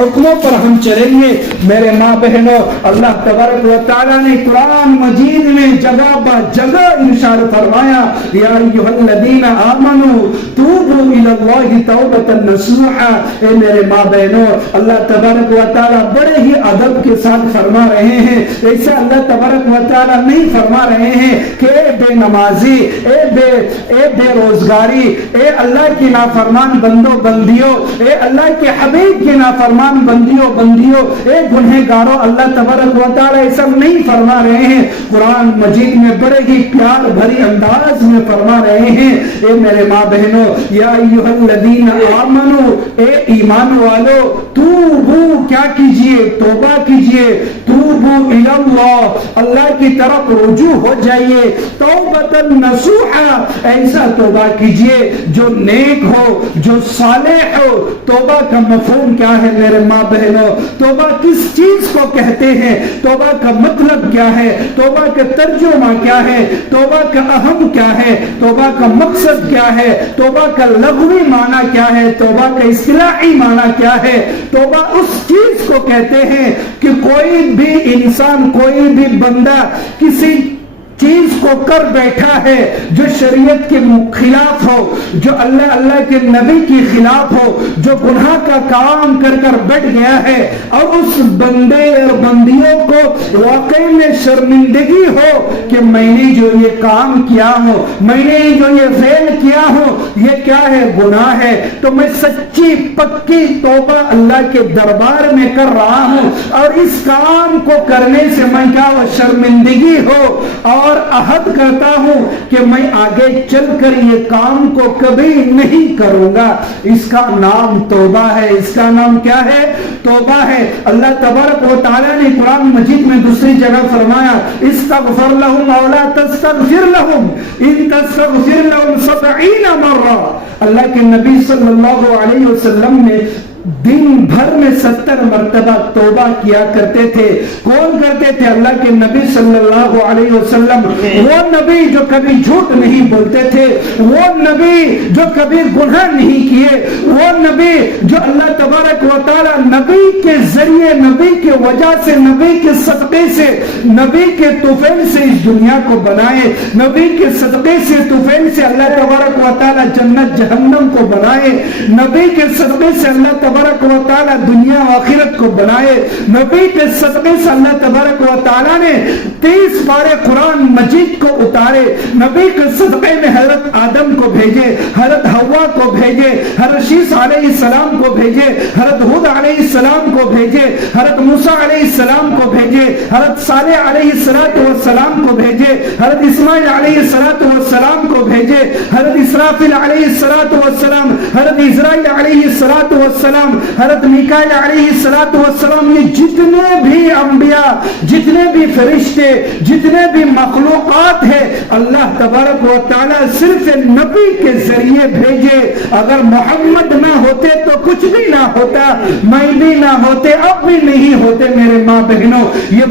حکموں پر ہم چلیں گے۔ میرے ماں بہنوں، اللہ تبارک و تعالیٰ نے قرآن مجید میں جگہ با جگہ ارشاد فرمایا یا ایھا الذین آمنوا توبوا الی اللہ توبۃ نصوحا۔ اے میرے ماں بہنوں، اللہ تبارک و تعالیٰ بڑے ہی ادب کے ساتھ فرما رہے ہیں، ایسا اللہ تبارک و تعالیٰ نہیں فرما رہے ہیں کہ اے بے نمازی، اے بے روزگاری، اے اللہ کی نافرمان بندوں بندیوں، اے اللہ کے حبیب کی نافرمان بندیوں، اے گنہگاروں، اللہ تبارک و تعالیٰ ایسا نہیں فرما رہے ہیں۔ قرآن مجید میں بڑے ہی پیار بھری انداز میں فرما رہے ہیں، اے میرے ماں بہنوں، یا ایھا الذین آمنو، اے ایمان والو، توبو، کیا کیجئے؟ توبہ کیجئے، توبو الی اللہ، اللہ کی طرف رجوع ہو جائیے، توبۃ نصوحا، ایسا توبہ کیجئے جو نیک ہو، جو صالح ہو۔ توبہ کا مفہوم کیا ہے میرے ماں بہنوں؟ توبہ کس چیز کو کہتے ہیں؟ توبہ کا مطلب کیا ہے؟ توبہ کا ترجمہ کیا ہے؟ توبہ کا اہم کیا ہے؟ توبہ کا مقصد کیا ہے؟ توبہ کا لغوی معنی کیا ہے؟ توبہ کا اصطلاحی معنی کیا ہے؟ توبہ اس چیز کو کہتے ہیں کہ کوئی بھی انسان، کوئی بھی بندہ کسی چیز کو کر بیٹھا ہے جو شریعت کے خلاف ہو، جو اللہ کے نبی کی خلاف ہو، جو گناہ کا کام کر بیٹھ گیا ہے، اور اس بندے اور بندیوں کو واقعی میں شرمندگی ہو کہ میں نے جو یہ کام کیا ہو، میں نے جو یہ فعل کیا ہو، یہ کیا ہے؟ گناہ ہے، تو میں سچی پکی توبہ اللہ کے دربار میں کر رہا ہوں، اور اس کام کو کرنے سے میں کیا ہو؟ شرمندگی ہو، اور عہد کرتا ہوں کہ میں آگے چل کر یہ کام کو کبھی نہیں کروں گا۔ اس کا نام توبہ ہے۔ اس کا نام کیا ہے؟ توبہ ہے۔ اللہ تبارک و تعالیٰ نے قرآن مجید میں دوسری جگہ فرمایا استغفر لهم او لا تستغفر لهم ان تستغفر لهم 70 مرہ۔ اللہ کے نبی صلی اللہ علیہ وسلم نے دن بھر میں 70 مرتبہ توبہ کیا کرتے تھے۔ کون کرتے تھے؟ اللہ کے نبی صلی اللہ علیہ وسلم، وہ نبی جو کبھی جھوٹ نہیں بولتے تھے، وہ نبی جو کبھی گناہ نہیں کیے، وہ نبی جو اللہ تبارک و تعالی نبی کے ذریعے، نبی کے وجہ سے، نبی کے صدقے سے، نبی کے طفیل سے اس دنیا کو بنائے، نبی کے صدقے سے، طفیل سے اللہ تبارک و تعالی جنت جہنم کو بنائے، نبی کے صدقے سے اللہ تبارک و تعالی دنیا و آخرت کو بنائے، نبی کے صدقے سے اللہ تبارک و تعالی نے 30 پارے قرآن مجید کو اتارے، نبی کے صدقے میں حضرت آدم کو بھیجے، حضرت حوا کو بھیجے، حضرت شیس علیہ السلام کو بھیجے، حضرت ہود علیہ السلام کو بھیجے، حضرت موسیٰ علیہ السلام کو بھیجے، حضرت صالح علیہ السلام کو بھیجے، حضرت اسماعیل علیہ السلام کو بھیجے، حضرت اسرافیل علیہ السلام، حضرت اسرائیل علیہ السلام، حضرت میکائیل علیہ السلام، یہ جتنے بھی انبیاء، جتنے بھی فرشتے، جتنے بھی مخلوقات ہیں، اللہ تبارک و تعالی صرف نبی کے ذریعے بھیجے۔ اگر محمد نہ ہوتے تو کچھ بھی نہ ہوتا، میں بھی نہ ہوتے، اب بھی نہیں ہوتے میرے ماں بہنوں۔ یہ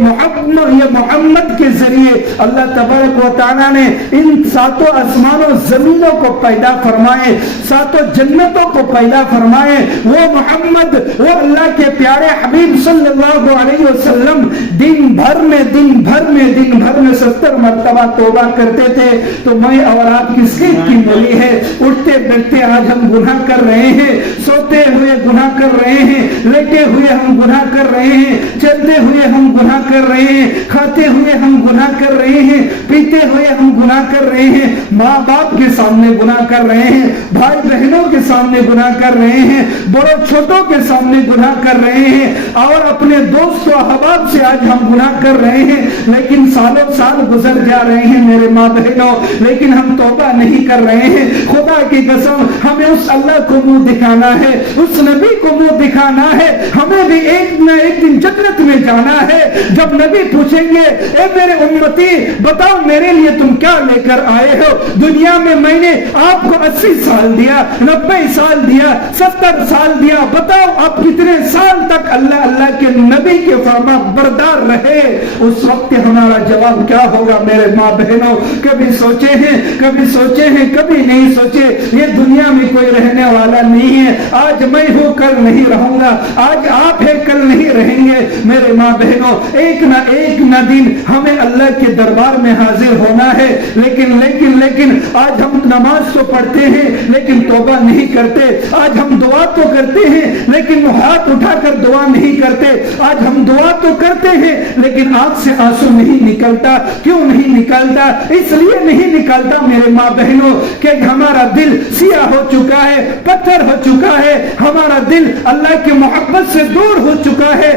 محمد کے ذریعے اللہ تبارک و تعالی نے ان 7 آسمانوں زمینوں کو پیدا فرمائے، 7 جنتوں کو پیدا فرمائے۔ وہ محمد، وہ اللہ کے پیارے حبیب صلی اللہ علیہ وسلم دن بھر میں 70 مرتبہ توبہ کرتے تھے۔ تو میں اور آپ کس کی مولی ہے؟ اٹھتے بیٹھتے آج ہم گناہ کر رہے ہیں، سوتے ہوئے گناہ کر رہے ہیں، لیٹے ہوئے ہم گناہ کر رہے ہیں، چلتے ہوئے ہم گناہ کر رہے ہیں، کھاتے ہوئے ہم گناہ کر رہے ہیں، پیتے ہوئے ہم گناہ کر رہے ہیں، ماں باپ کے سامنے گناہ کر رہے ہیں، بھائی بہنوں کے سامنے گناہ کر رہے ہیں، بڑوں چھوٹوں کے سامنے گناہ کر رہے ہیں، اور اپنے دوست و احباب سے آج ہم گناہ کر رہے ہیں۔ لیکن سالوں سال گزر جا رہے ہیں میرے ماں بہنوں، لیکن ہم توبہ نہیں کر رہے ہیں۔ خدا کی قسم ہمیں اس اللہ کو منہ دکھانا ہے، اس نبی کو منہ دکھانا ہے، ہمیں بھی ایک نہ ایک دن جنت میں جانا ہے. جب نبی پوچھیں گے اے میرے امتی بتاؤ میرے لیے تم کیا لے کر آئے ہو؟ دنیا میں میں نے آپ کو 80 سال دیا, 90 سال دیا, 70 سال دیا, بتاؤ آپ کتنے سال تک اللہ کے نبی کے فرما بردار رہے؟ اس وقت ہمارا جواب کیا ہوگا میرے ماں بہنوں؟ کبھی سوچے ہیں, کبھی سوچے ہیں, کبھی نہیں سوچے. یہ دنیا میں کوئی رہنے والا نہیں ہے. آج میں ہوں کل نہیں رہوں گا, آج آپ ہیں کل نہیں رہیں گے. میرے ماں بہنوں ایک نہ دن ہمیں اللہ کے دربار میں حاضر ہونا ہے. لیکن آج ہم نماز تو پڑھتے ہیں لیکن توبہ نہیں کرتے. آج ہم دعا تو کرتے ہیں لیکن ہاتھ اٹھا کر دعا نہیں کرتے. آج ہم دعا تو کرتے ہیں لیکن آنکھ سے آنسو نہیں نکلتا. کیوں نہیں نکلتا؟ اس لیے نہیں نکلتا میرے ماں بہنوں کہ ہمارا دل سیاہ ہو چکا ہے, پتھر ہو چکا ہے. ہمارا دل اللہ کی محبت سے دور ہو چکا ہے.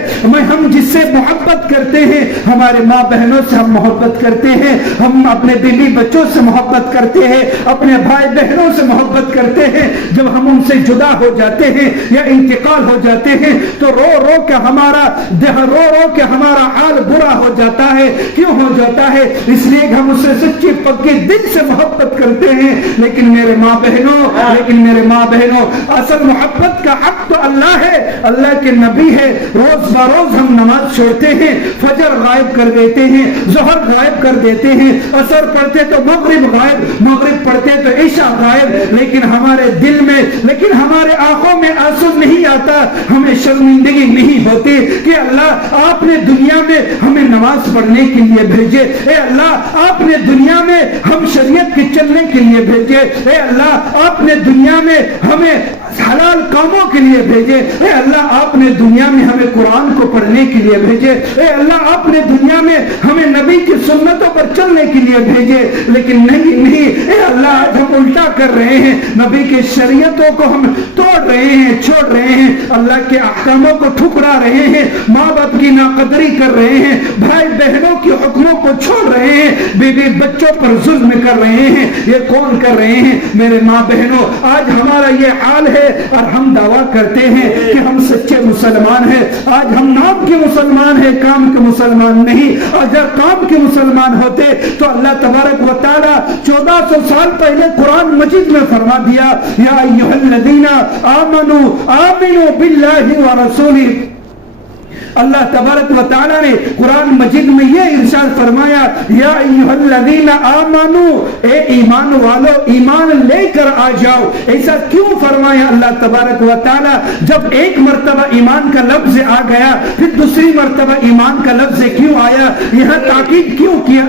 ہم جس سے محبت کرتے ہیں, ہمارے ماں بہنوں سے ہم محبت کرتے ہیں, ہم اپنے بیوی بچوں سے محبت کرتے ہیں, اپنے بھائی بہنوں سے محبت کرتے ہیں. جب ہم ان سے جدا ہو جاتے ہیں یا انتقال ہو جاتے ہیں تو رو رو کے ہمارا حال برا ہو جاتا ہے. کیوں ہو جاتا ہے؟ اس لیے کہ ہم اس سے سچی پکی دل سے محبت کرتے ہیں. لیکن میرے ماں بہنوں اصل محبت کا حق تو اللہ ہے, اللہ کے نبی ہے. روز بروز ہم نماز چھوڑتے ہیں, فجر غائب کر دیتے ہیں, ظہر غائب کر دیتے ہیں, عصر پڑھتے تو مغرب غائب, مغرب پڑھتے تو عشاء غائب. لیکن ہمارے دل میں, لیکن ہمارے آنکھوں میں آنسو نہیں آتا, ہمیں شرمندگی نہیں ہوتی کہ اللہ آپ نے دنیا میں ہمیں نماز پڑھنے کے لیے بھیجے. اے اللہ آپ نے دنیا میں ہم شریعت کے چلنے کے لیے بھیجے. اے اللہ آپ نے دنیا میں ہمیں حلال کاموں کے لیے بھیجے. اے اللہ آپ نے دنیا میں ہمیں قرآن کو پڑھنے کے لیے بھیجے. اے اللہ آپ نے دنیا میں ہمیں نبی کی سنتوں پر چلنے کے لیے بھیجے. لیکن نہیں, اے اللہ آج ہم الٹا کر رہے ہیں, نبی کی شریعتوں کو ہم توڑ رہے ہیں, چھوڑ رہے ہیں, اللہ کے احکاموں کو ٹھکرا رہے ہیں, ماں باپ کی ناقدری کر رہے ہیں, بھائی بہنوں کے حکموں کو چھوڑ رہے ہیں, بیوی بچوں پر ظلم کر رہے ہیں. یہ کون کر رہے ہیں میرے ماں بہنوں؟ آج ہمارا یہ حال ہے اور ہم دعویٰ کرتے ہیں کہ ہم سچے مسلمان ہیں. آج ہم نام کے مسلمان ہیں, کام کے مسلمان نہیں. اگر کام کے مسلمان ہوتے تو اللہ تبارک و تعالی 1400 سال پہلے قرآن مجید میں فرما دیا یا ایھا الذین آمنوا باللہ ورسولہ. اللہ تبارک و تعالی نے قرآن مجید میں یہ ارشاد فرمایا یا ایھا الذین آمنو, اے ایمان والو ایمان لے کر آ جاؤ. ایسا کیوں فرمایا اللہ تبارک و تعالی؟ جب ایک مرتبہ ایمان کا لفظ آ گیا پھر دوسری مرتبہ ایمان کا لفظ کیوں آیا؟ یہاں تاکید کیوں کیا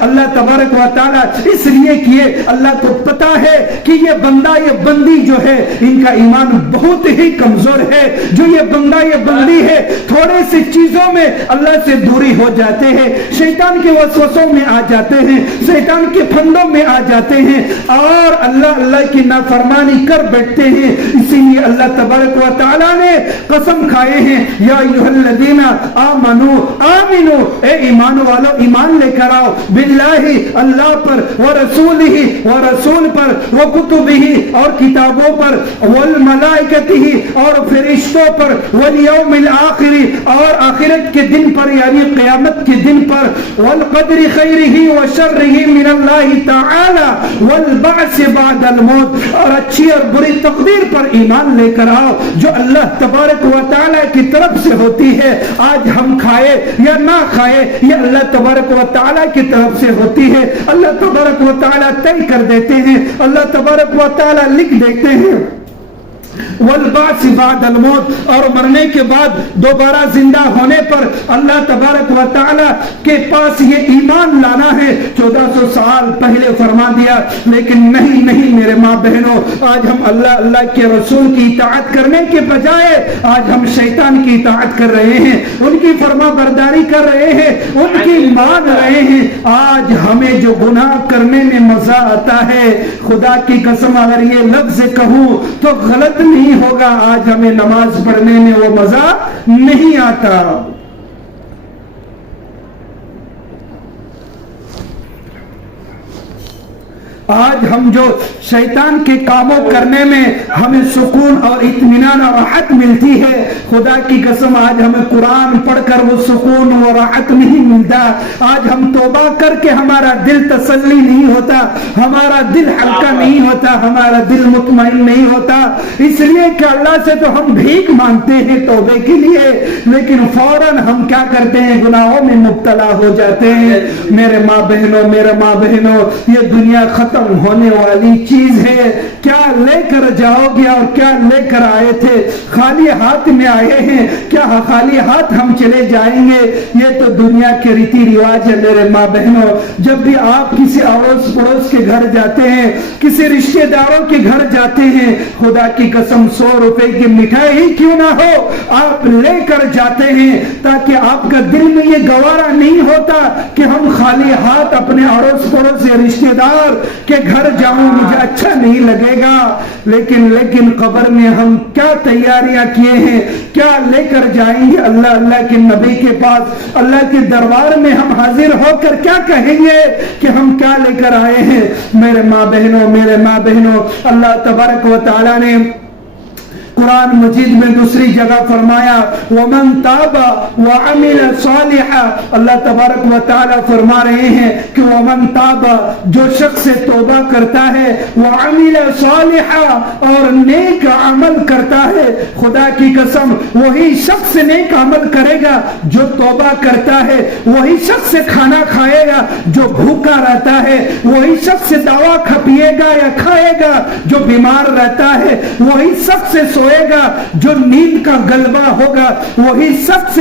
اللہ تبارک و تعالی؟ اس لیے کیے اللہ کو پتا ہے کہ یہ بندہ یہ بندی جو ہے ان کا ایمان بہت ہی کمزور ہے. جو یہ بندہ یہ بندی ہے تھوڑے سی چیزوں میں اللہ سے دوری ہو جاتے ہیں, شیطان کے وسوسوں میں آ جاتے ہیں, شیطان کے پھندوں میں آ جاتے ہیں اور اللہ کی نافرمانی کر بیٹھتے ہیں. اسی لیے اللہ تبارک و تعالی نے قسم کھائے ہیں یا ایھا الذین آمنو, اے ایمان والو ایمان لے کر آؤ, باللہ اللہ پر, ورسولہ ورسول پر, وکتبہ اور کتابوں پر, والملائکتہ اور فرشتوں پر, والیوم الآخر اور آخرت کے دن پر یعنی قیامت کے دن پر, والقدر خیرہ وشرہ من اللہ تعالی والبعث بعد الموت, اور اچھی اور بری تقدیر پر ایمان لے کر آؤ جو اللہ تبارک و تعالی کی طرف سے ہوتی ہے. آج ہم کھائے یا نہ کھائے یہ اللہ تبارک و تعالی کی طرف سے ہوتی ہے. اللہ تبارک و تعالی طے کر دیتے ہیں, اللہ تبارک و تعالی لکھ دیتے ہیں. والبعث بعد الموت, اور مرنے کے بعد دوبارہ زندہ ہونے پر اللہ تبارک و تعالی کے پاس یہ ایمان لانا ہے. 1400 سال پہلے فرما دیا. لیکن نہیں میرے ماں بہنوں, آج ہم اللہ کے رسول کی اطاعت کرنے کے بجائے آج ہم شیطان کی اطاعت کر رہے ہیں, ان کی فرما برداری کر رہے ہیں, ان کی مان رہے ہیں. آج ہمیں جو گناہ کرنے میں مزہ آتا ہے, خدا کی قسم اگر یہ لفظ کہوں تو غلط نہیں ہوگا, آج ہمیں نماز پڑھنے میں وہ مزہ نہیں آتا. آج ہم جو شیطان کے کاموں کرنے میں ہمیں سکون اور اطمینان اور راحت ملتی ہے، خدا کی قسم آج ہمیں قرآن پڑھ کر وہ سکون و راحت نہیں ملتا. آج ہم توبہ کر کے ہمارا دل تسلی نہیں ہوتا، ہمارا دل ہلکا نہیں ہوتا، ہمارا دل مطمئن نہیں ہوتا، اس لیے کہ اللہ سے تو ہم بھیک مانگتے ہیں توبے کے لیے، لیکن فوراً ہم کیا کرتے ہیں؟ گناہوں میں مبتلا ہو جاتے ہیں. میرے ماں بہنوں، میرے ماں بہنوں، یہ دنیا ختم ہونے والی چیز ہے. کیا لے کر جاؤ گے اور کیا لے کر آئے تھے؟ خالی ہاتھ میں آئے ہیں، کیا خالی ہاتھ ہم چلے جائیں گے؟ یہ تو دنیا کے ریتی رواج ہے. میرے ماں بہنوں، جب بھی آپ کسی اڑوس پڑوس کے گھر جاتے ہیں، کسی رشتہ داروں کے گھر جاتے ہیں، خدا کی قسم 100 روپے کی مٹھائی ہی کیوں نہ ہو آپ لے کر جاتے ہیں، تاکہ آپ کا دل میں یہ گوارا نہیں ہوتا کہ ہم خالی ہاتھ اپنے اڑوس پڑوس یا رشتہ دار کے گھر جاؤں، مجھے اچھا نہیں لگے گا. لیکن قبر میں ہم کیا تیاریاں کیے ہیں، کیا لے کر جائیں گے؟ اللہ کے نبی کے پاس، اللہ کے دربار میں ہم حاضر ہو کر کیا کہیں گے کہ ہم کیا لے کر آئے ہیں؟ میرے ماں بہنوں، اللہ تبارک و تعالی نے قرآن مجید میں دوسری جگہ فرمایا وَمَن تَابَ وَعَمِلَ صَالِحًا. اللہ تبارک و تعالی فرما رہے ہیں کہ وَمَن تَابَ، جو شخص توبہ کرتا ہے، وَعَمِلَ صَالِحًا، اور نیک عمل کرتا ہے. خدا کی قسم وہی شخص نیک عمل کرے گا جو توبہ کرتا ہے، وہی شخص کھانا کھائے گا جو بھوکا رہتا ہے، وہی شخص دوا پیے گا یا کھائے گا جو بیمار رہتا ہے، وہی شخص سوئے گا جو نیند کا غلبہ ہوگا، وہی شخص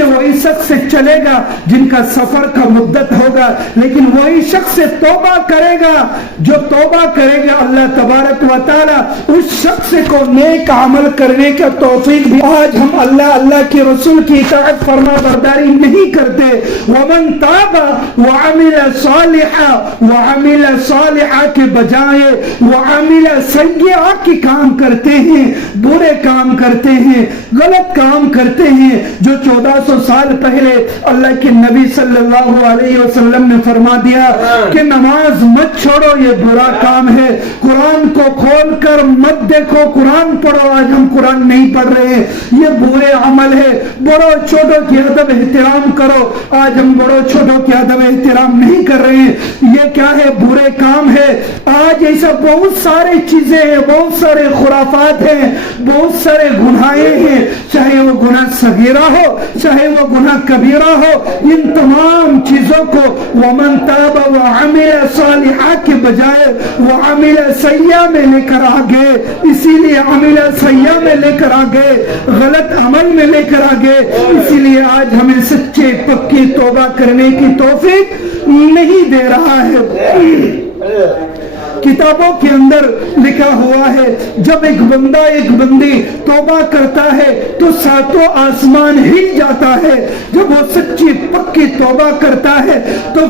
چلے گا جن کا سفر کا مدت ہوگا. لیکن وہی شخص توبہ کرے گا جو توبہ کرے گا، اللہ تبارک و تعالی اس شخص کو نیک عمل کرنے کا توفیق بھی. آج ہم اللہ کے رسول کی اطاعت فرما برداری نہیں کرتے. ومن تاب وعمل صالحا، وعمل صالحا کے بجائے وعمل سیئا کے کام کرتے ہیں، برے کام کرتے ہیں، غلط کام کرتے ہیں. جو 1400 سال پہلے اللہ کے نبی صلی اللہ علیہ وسلم نے فرما دیا کہ نماز مت چھوڑو، یہ برا کام ہے. قرآن کو کھول کر مت دیکھو، قرآن پڑھو. آج ہم قرآن نہیں پڑھ رہے ہیں، یہ برے عمل ہے. بڑوں چھوٹوں کی ادب احترام کرو. آج ہم بڑوں چھوٹوں کی ادب احترام نہیں کر رہے ہیں. یہ کیا ہے؟ برے کام ہے. آج ایسا بہت سارے چیزیں ہیں، بہت سارے خرافات ہیں، بہت سارے گناہیں ہیں، چاہے وہ گناہ صغیرہ ہو چاہے وہ گناہ کبیرہ ہو. ان تمام چیزوں کو ومن تاب وعمل صالحا کے بجائے وعمل سیئا میں لے کر آگے. اسی لیے عمل سیئا میں لے کر آگے، غلط عمل میں لے کر آگے. اسی لیے آج ہمیں سچے پکی توبہ کرنے کی توفیق نہیں دے رہا ہے. کتابوں کے اندر لکھا ہوا ہے جب ایک بندہ ایک بندی توبہ کرتا ہے تو 7 آسمان ہل جاتا ہے. جب وہ سچی پکی توبہ کرتا ہے تو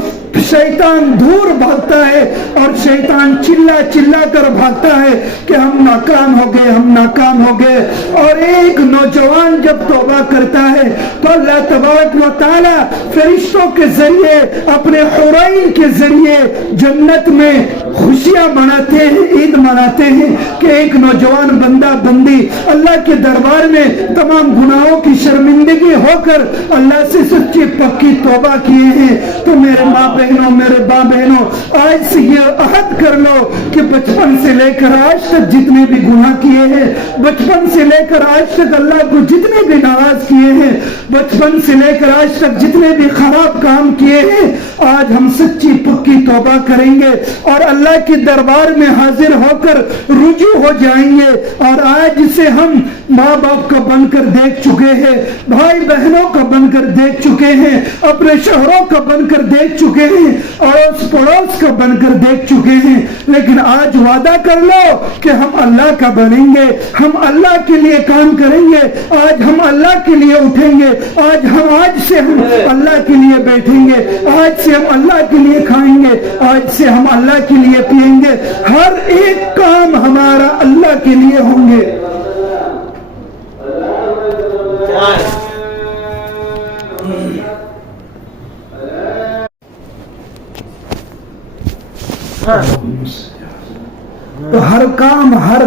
شیطان دور بھاگتا ہے اور شیطان چلا کر بھاگتا ہے کہ ہم ناکام ہو گئے. اور ایک نوجوان جب توبہ کرتا ہے تو اللہ تبارک و تعالی فرشتوں کے ذریعے، اپنے حورین کے ذریعے جنت میں خوشیاں مناتے ہیں، عید مناتے ہیں کہ ایک نوجوان بندہ بندی اللہ کے دربار میں تمام گناہوں کی شرمندگی ہو کر اللہ سے سچی پکی توبہ کیے ہیں. تو میرے ماں بہنوں، میرے باپ بہنوں، آج سے یہ عہد کر لو کہ بچپن سے لے کر آج تک جتنے بھی گناہ کیے ہیں، بچپن سے لے کر آج تک اللہ کو جتنے بھی ناراض کیے ہیں، بچپن سے لے کر آج تک جتنے بھی خراب کام کیے ہیں، آج ہم سچی پکی توبہ کریں گے اور اللہ کے دربار میں حاضر ہو کر رجوع ہو جائیں گے. اور آج سے ہم ماں باپ کا بن کر دیکھ چکے ہیں، بھائی بہنوں کا بن کر دیکھ چکے ہیں، اپنے شوہروں کا بن کر دیکھ چکے ہیں، اڑوس پڑوس کا بن کر دیکھ چکے ہیں. لیکن آج وعدہ کر لو کہ ہم اللہ کا بنیں گے، ہم اللہ کے لیے کام کریں گے. آج ہم اللہ کے لیے اٹھیں گے، آج سے ہم اللہ کے لیے بیٹھیں گے، آج سے ہم اللہ کے لیے کھائیں گے، آج سے ہم اللہ کے لیے پیئیں گے. ہر ایک کام ہمارا اللہ کے لیے ہوں گے.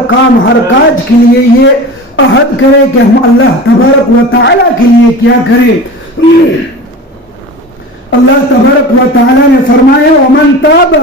کام ہر کاج کے لیے یہ عہد کرے کہ ہم اللہ تبارک و تعالیٰ کے لیے کیا کریں۔ اللہ تبارک و تعالیٰ نے فرمایا وَمَن تَابَ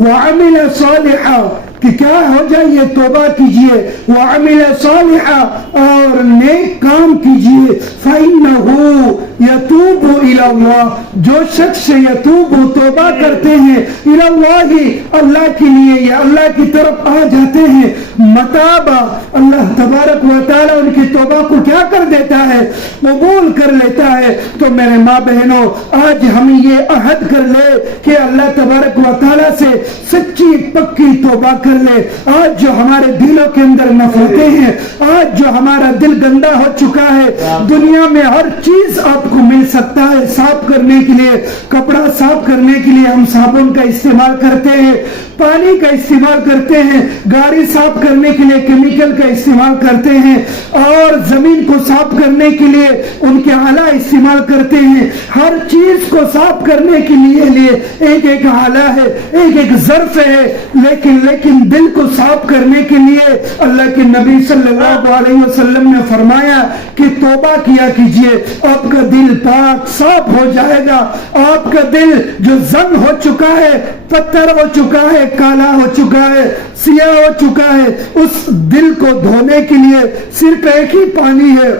وَعَمِلَ صَالِحًا کہ کیا ہو جائیے، توبہ کیجئے، وَعَمِلَ صَالِحًا اور نیک کام کیجئے، فَإِنَّهُ يَتُوبُ إِلَى اللَّهِ جو شخص یتوب توبہ کرتے ہیں إِلَى اللَّهِ اللہ کے لیے یا اللہ کی طرف آ جاتے ہیں، متابا اللہ تبارک و تعالیٰ ان کی توبہ کو کیا کر دیتا ہے، قبول کر لیتا ہے۔ تو میرے ماں بہنوں آج ہم یہ عہد کر لے کہ اللہ تبارک و تعالیٰ سے سچی پکی توبہ کر لے۔ آج جو ہمارے دلوں کے اندر نفرتیں ہیں، آج جو ہمارا دل گندا ہو چکا ہے، دنیا میں ہر چیز آپ کو مل سکتا ہے، صاف کرنے کے لیے کپڑا صاف کرنے کے لیے ہم صابن کا استعمال کرتے ہیں، پانی کا استعمال کرتے ہیں، گاڑی صاف کرنے کے لیے کیمیکل کا استعمال کرتے ہیں، اور زمین کو صاف کرنے کے لیے ان کے آلہ استعمال کرتے ہیں۔ ہر چیز کو صاف کرنے کے لیے ایک آلہ ہے، ایک ظرف ہے، لیکن دل کو صاف کرنے کے لیے اللہ کے نبی صلی اللہ علیہ وسلم نے فرمایا کہ توبہ کیا کیجئے، آپ کا دل پاک صاف ہو جائے گا۔ آپ کا دل جو زنگ ہو چکا ہے، پتھر ہو چکا ہے، کالا ہو چکا ہے، سیاہ ہو چکا ہے، اس دل کو دھونے کے لیے صرف ایک ہی پانی ہے۔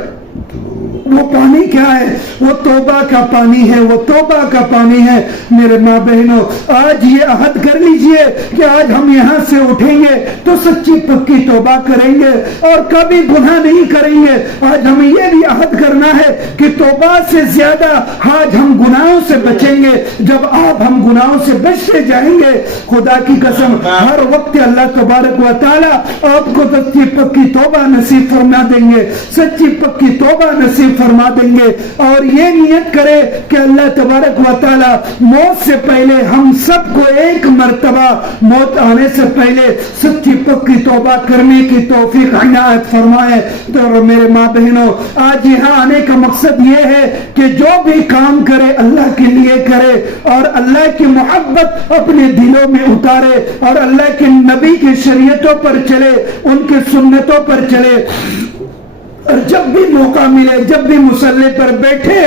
وہ پانی کیا ہے؟ وہ توبہ کا پانی ہے، وہ توبہ کا پانی ہے۔ میرے ماں بہنوں آج یہ عہد کر لیجئے کہ آج ہم یہاں سے اٹھیں گے تو سچی پکی توبہ کریں گے اور کبھی گناہ نہیں کریں گے۔ آج ہمیں یہ بھی عہد کرنا ہے کہ توبہ سے زیادہ آج ہم گناہوں سے بچیں گے۔ جب آپ ہم گناہوں سے بچتے جائیں گے، خدا کی قسم ہر وقت اللہ تبارک و تعالی آپ کو سچی پکی توبہ نصیب فرما دیں گے، سچی پکی توبہ نصیب فرما دیں گے۔ اور یہ نیت کرے کہ اللہ تبارک و تعالی موت سے پہلے ہم سب کو ایک مرتبہ موت آنے سے پہلے سچی پکی توبہ کرنے کی توفیق عنایت فرمائے۔ تو میرے ماں بہنوں آج یہاں آنے کا مقصد یہ ہے کہ جو بھی کام کرے اللہ کے لیے کرے اور اللہ کی محبت اپنے دلوں میں اتارے اور اللہ کے نبی کی شریعتوں پر چلے، ان کی سنتوں پر چلے۔ اور جب بھی موقع ملے، جب بھی مصلی پر بیٹھے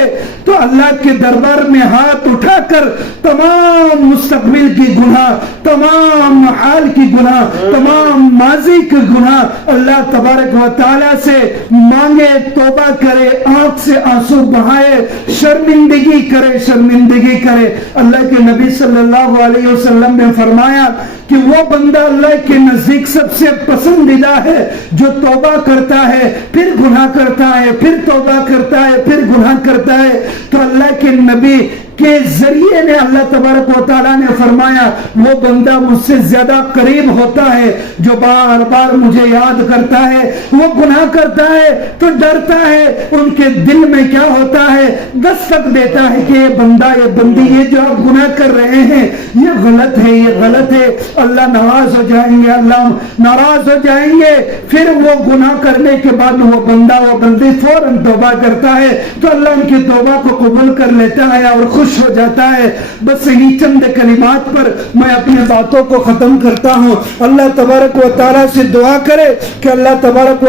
تو اللہ کے دربار میں ہاتھ اٹھا کر تمام مستقبل کی گناہ، تمام حال کی گناہ، تمام ماضی کے گناہ اللہ تبارک و تعالیٰ سے مانگے، توبہ کرے، آنکھ سے آنسو بہائے، شرمندگی کرے۔ اللہ کے نبی صلی اللہ علیہ وسلم نے فرمایا کہ وہ بندہ اللہ کے نزدیک سب سے پسندیدہ ہے جو توبہ کرتا ہے، پھر گناہ کرتا ہے، پھر توبہ کرتا ہے، پھر گناہ کرتا ہے۔ تو اللہ کے نبی کے ذریعے نے اللہ تبارک و تعالیٰ نے فرمایا وہ بندہ مجھ سے زیادہ قریب ہوتا ہے جو بار بار مجھے یاد کرتا ہے۔ وہ گناہ کرتا ہے تو ڈرتا ہے، ان کے دل میں کیا ہوتا ہے، دستک دیتا ہے کہ یہ بندہ، یہ بندی، یہ جو آپ گناہ کر رہے ہیں یہ غلط ہے، یہ غلط ہے۔ اللہ ناراض ہو جائیں گے، اللہ ناراض ہو جائیں گے۔ پھر وہ گناہ کرنے کے بعد وہ بندہ، وہ بندی فوراً توبہ کرتا ہے تو اللہ ان کی توبہ کو قبول کر لیتا ہے اور خوش ہو جاتا ہے۔ بس یہی چند کلمات پر میں اپنے باتوں کو ختم کرتا ہوں۔ اللہ تبارک و تعالیٰ سے دعا کرے کہ اللہ تبارک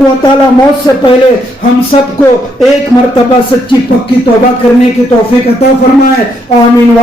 و تعالیٰ موت سے پہلے ہم سب کو ایک مرتبہ سچی پکی توبہ کرنے کی توفیق عطا فرمائے۔ آمین۔